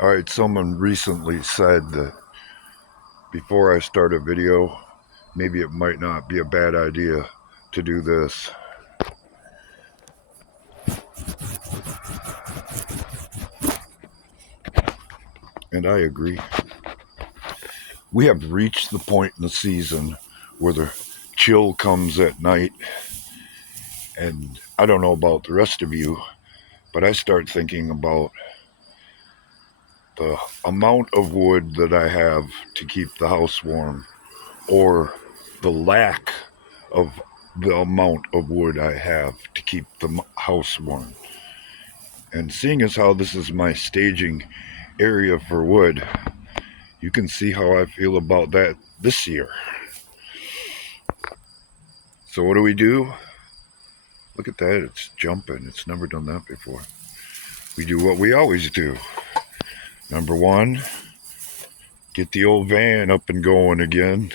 Alright, someone recently said that before I start a video, maybe it might not be a bad idea to do this. And I agree. We have reached the point in the season where the chill comes at night, and I don't know about the rest of you, but I start thinking about the amount of wood that I have to keep the house warm, or the lack of the amount of wood I have to keep the house warm. And seeing as how this is my staging area for wood, you can see how I feel about that this year. So what do? Look at that, it's jumping. It's never done that before. We do what we always do. Number one, get the old van up and going again,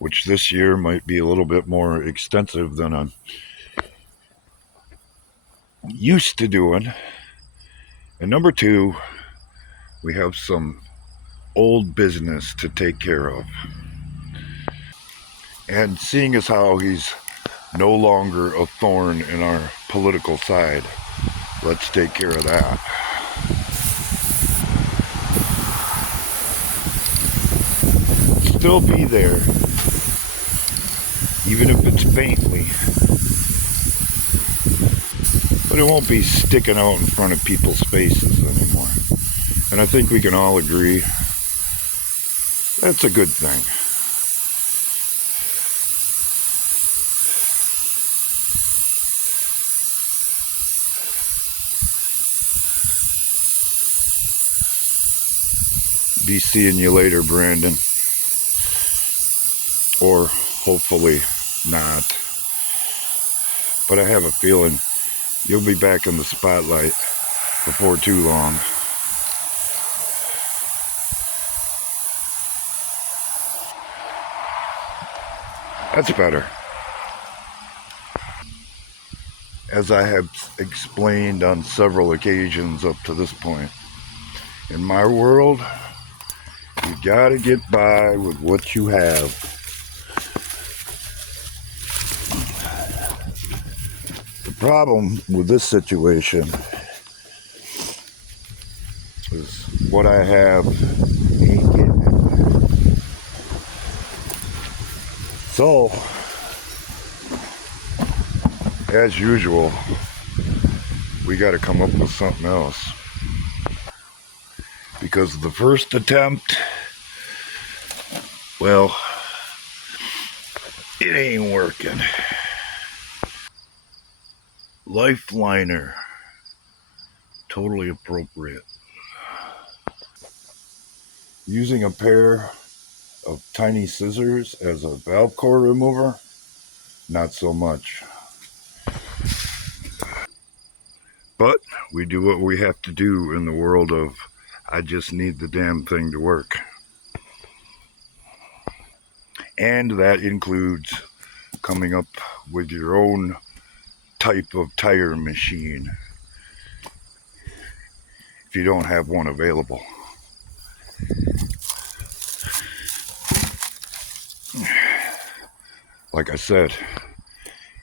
which this year might be a little bit more extensive than I'm used to doing. And number two, we have some old business to take care of. And seeing as how he's no longer a thorn in our political side, let's take care of that. Still be there, even if it's faintly, but it won't be sticking out in front of people's faces anymore. And I think we can all agree that's a good thing. Be seeing you later, Brandon. Or hopefully not. But I have a feeling you'll be back in the spotlight before too long. That's better. As I have explained on several occasions up to this point, in my world, you gotta get by with what you have. The problem with this situation is what I have ain't getting it. So, as usual, we gotta come up with something else. Because the first attempt, well, it ain't working. Lifeliner, totally appropriate. Using a pair of tiny scissors as a valve core remover, not so much. But we do what we have to do in the world of I just need the damn thing to work. And that includes coming up with your own type of tire machine if you don't have one available. Like I said,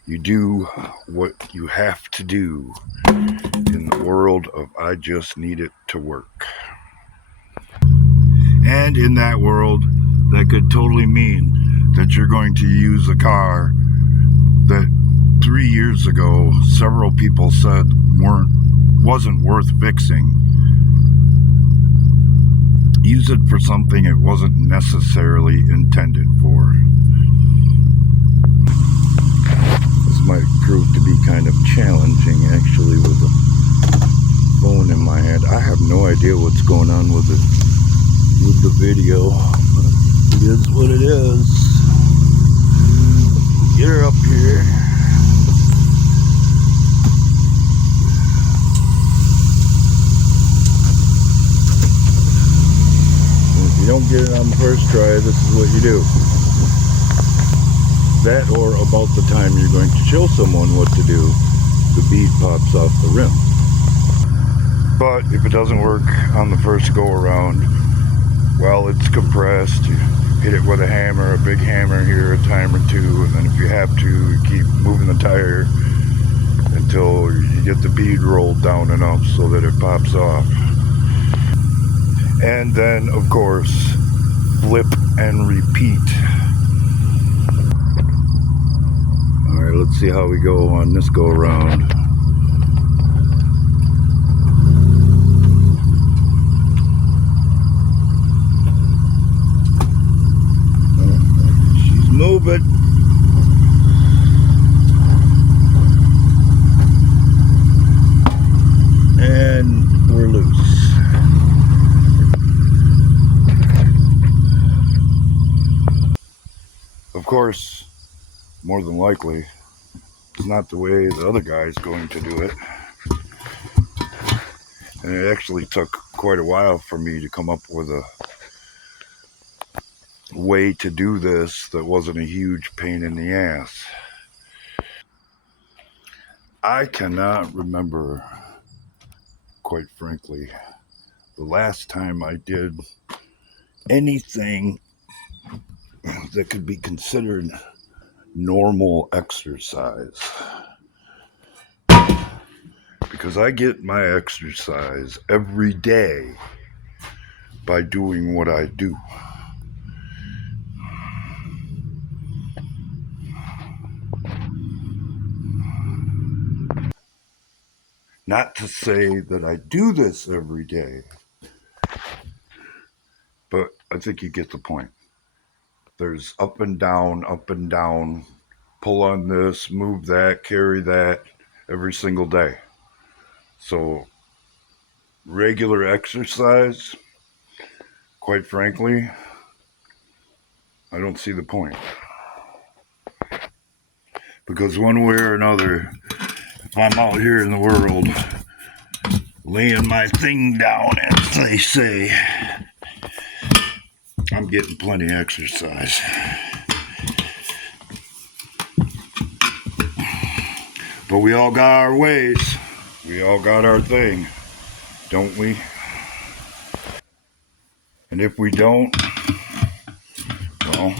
you do what you have to do in the world of I just need it to work. And in that world, that could totally mean that you're going to use a car that 3 years ago several people said wasn't worth fixing. Use it for something it wasn't necessarily intended for. This might prove to be kind of challenging, actually, with the phone in my hand. I have no idea what's going on with the video, but it is what it is. Get her up here. And if you don't get it on the first try, this is what you do. That, or about the time you're going to show someone what to do, the bead pops off the rim. But if it doesn't work on the first go around, well, it's compressed. You hit it with a hammer, a big hammer here, a time or two, and then if you have to, you keep moving the tire until you get the bead rolled down enough so that it pops off. And then, of course, flip and repeat. Alright, let's see how we go on this go around. She's moving. And we're loose. Of course, more than likely, it's not the way the other guy is going to do it. And it actually took quite a while for me to come up with a way to do this that wasn't a huge pain in the ass. I cannot remember, quite frankly, the last time I did anything that could be considered normal exercise. Because I get my exercise every day by doing what I do. Not to say that I do this every day, but I think you get the point. There's up and down, pull on this, move that, carry that every single day. So regular exercise, quite frankly, I don't see the point. Because one way or another, if I'm out here in the world laying my thing down, as they say, I'm getting plenty of exercise. But we all got our ways. We all got our thing, don't we? And if we don't, well,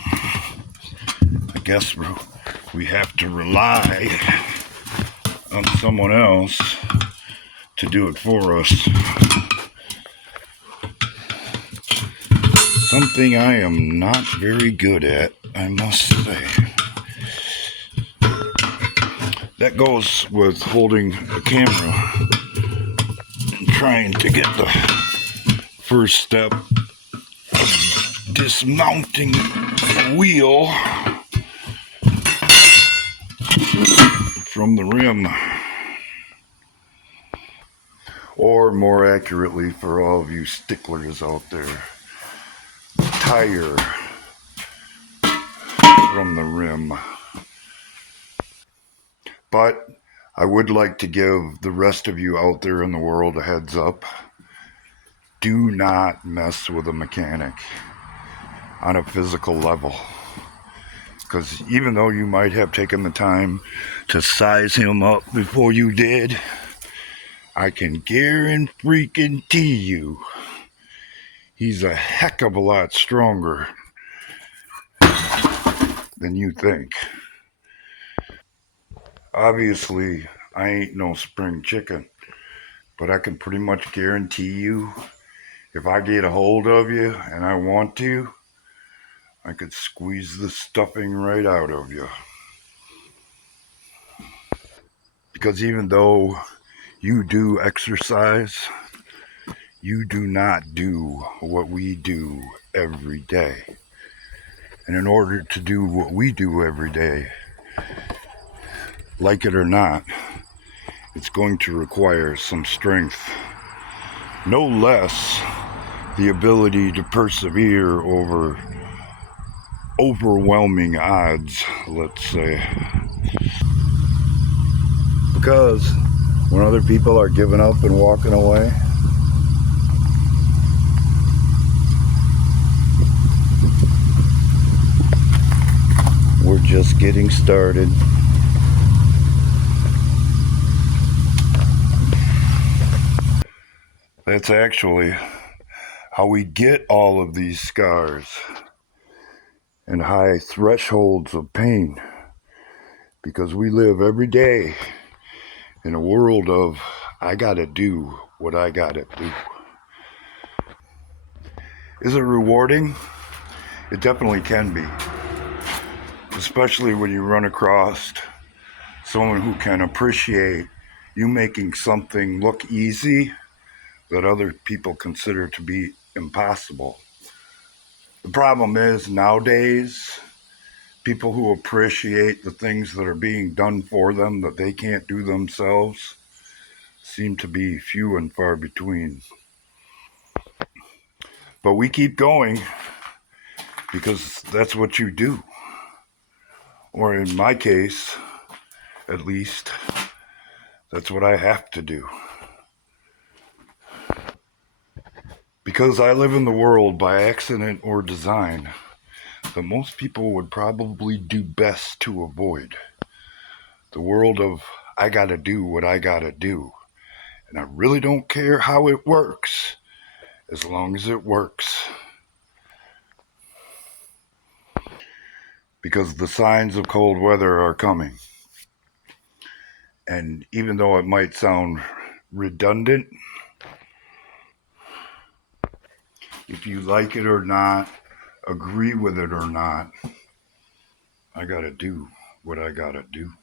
I guess we have to rely on someone else to do it for us. Something I am not very good at, I must say. That goes with holding a camera and trying to get the first step of dismounting the wheel from the rim. Or more accurately, for all of you sticklers out there, tire from the rim. But I would like to give the rest of you out there in the world a heads up. Do not mess with a mechanic on a physical level. Because even though you might have taken the time to size him up before you did, I can guarantee you he's a heck of a lot stronger than you think. Obviously, I ain't no spring chicken, but I can pretty much guarantee you, if I get a hold of you and I want to, I could squeeze the stuffing right out of you. Because even though you do exercise, you do not do what we do every day. And in order to do what we do every day, like it or not, it's going to require some strength. No less the ability to persevere over overwhelming odds, let's say. Because when other people are giving up and walking away, we're just getting started. That's actually how we get all of these scars and high thresholds of pain, because we live every day in a world of I gotta do what I gotta do. Is it rewarding? It definitely can be, especially when you run across someone who can appreciate you making something look easy that other people consider to be impossible. The problem is nowadays, people who appreciate the things that are being done for them that they can't do themselves seem to be few and far between. But we keep going because that's what you do. Or in my case, at least, that's what I have to do. Because I live in the world by accident or design that most people would probably do best to avoid. The world of I gotta do what I gotta do. And I really don't care how it works, as long as it works. Because the signs of cold weather are coming. And even though it might sound redundant, if you like it or not, agree with it or not, I gotta do what I gotta do.